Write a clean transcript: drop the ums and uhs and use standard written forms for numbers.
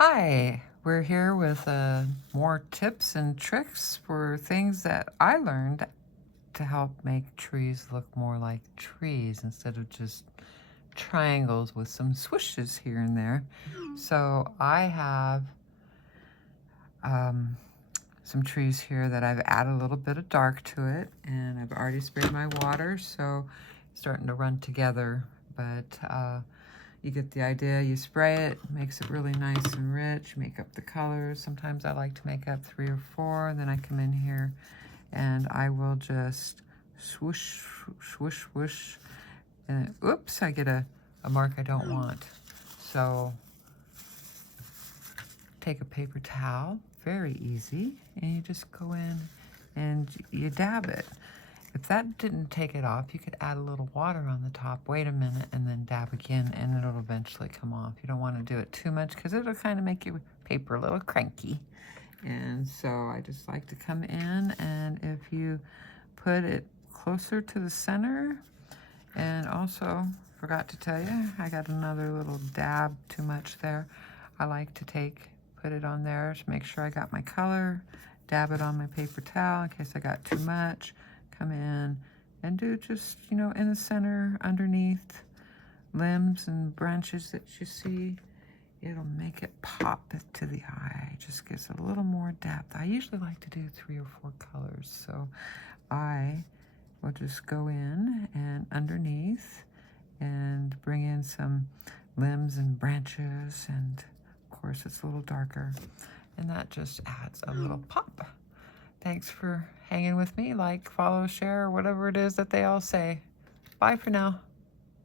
Hi, we're here with more tips and tricks for things that I learned to help make trees look more like trees instead of just triangles with some swishes here and there. So I have um, some trees here that I've added a little bit of dark to it, and I've already sprayed my water, so it's starting to run together. But you get the idea. You spray it, makes it really nice and rich, make up the colors. Sometimes I like to make up 3 or 4, and then I come in here and I will just swoosh, swoosh, swoosh. And oops, I get a mark I don't want. So take a paper towel, very easy, and you just go in and you dab it. If that didn't take it off, you could add a little water on the top, wait a minute, and then dab again, and it'll eventually come off. You don't want to do it too much because it'll kind of make your paper a little cranky. And so I just like to come in, and if you put it closer to the center, and also forgot to tell you, I got another little dab too much there. I like to put it on there to make sure I got my color, dab it on my paper towel in case I got too much. Come in and do just, in the center, underneath limbs and branches that you see. It'll make it pop to the eye. It just gives it a little more depth. I usually like to do 3 or 4 colors, so I will just go in and underneath and bring in some limbs and branches, and of course it's a little darker, and that just adds a little pop. Thanks for hanging with me. Like, follow, share, whatever it is that they all say. Bye for now.